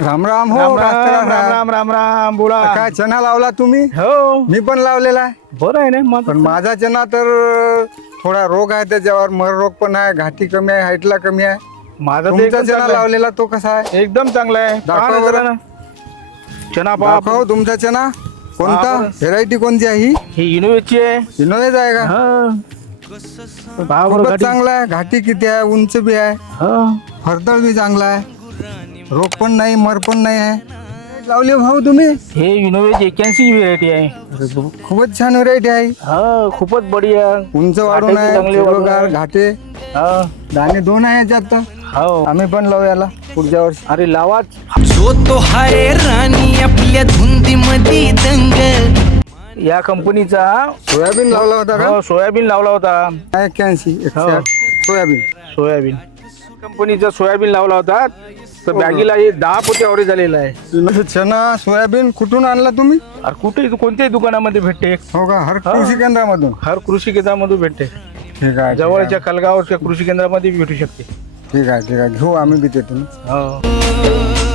राम राम हो राम राम रास्ता राम कसा? राम राम राम बोला. काय चना लावला तुम्ही? हो मी पण लावलेला आहे. बरं आहे ना मग. पण माझा चना तर थोडा रोग आहे त्याच्यावर, मर रोग पण आहे, घाटी कमी आहे, हाईटला कमी आहे. माझा तर तुमचा एकदम चना चांगला लावलेला तो कसा आहे? आहे. एकदम चांगला आहे. दाखवा पहा ना बरं. जरा ना. चना पहा. दाखव तुमचा चना कोणता, पहा बरं. व्हेरायटी कोणती आहे ही? ही इनोवेची आहे. इनोवेज आहे का? हा. पहा बरं खूपच गाडी. चांगला आहे, घाटी किती आहे, उंच बी आहे, हा. फरदळ बी चांगला आहे, रोग पण नाही, मर पण नाही आहे. लावले भाऊ तुम्ही? हे इनोवेज 81 व्हेरायटी आहे. खूपच छान व्हेरायटी आहे. हा खूपच बढिया. उंच वाढून घाटे आहे, चांगले वाढून हिरवगार आहे. घाटे, हा. दाणे दोन आहे याच्यात तर. हो. आम्ही पण लावू याला पुढच्या वर्षी. अरे लावाच. जो तो हाय राणी आपल्या धुंदीमध्ये दंग. या कंपनीचा सोयाबीन लावला होता का? हो, सोयाबीन लावला होता. 81 हो. 108 सोयाबीन. सोयाबीन कंपनीचा सोयाबीन लावला होता. तर बॅगीला हे 10 पोते अवरेज झालेला आहे. चना सोयाबीन कुठून आणला तुम्ही? अरे कुठे कोणत्याही दुकानामध्ये भेटते. हो का? हर कृषी केंद्रामधून? हर कृषी केंद्रामधून भेटते. ठीक आहे जवळच्या कलगावच्या कृषी केंद्रामध्ये भेटू शकते. ठीक आहे ठीक आहे, घेऊ आम्ही बी तिथून. हो.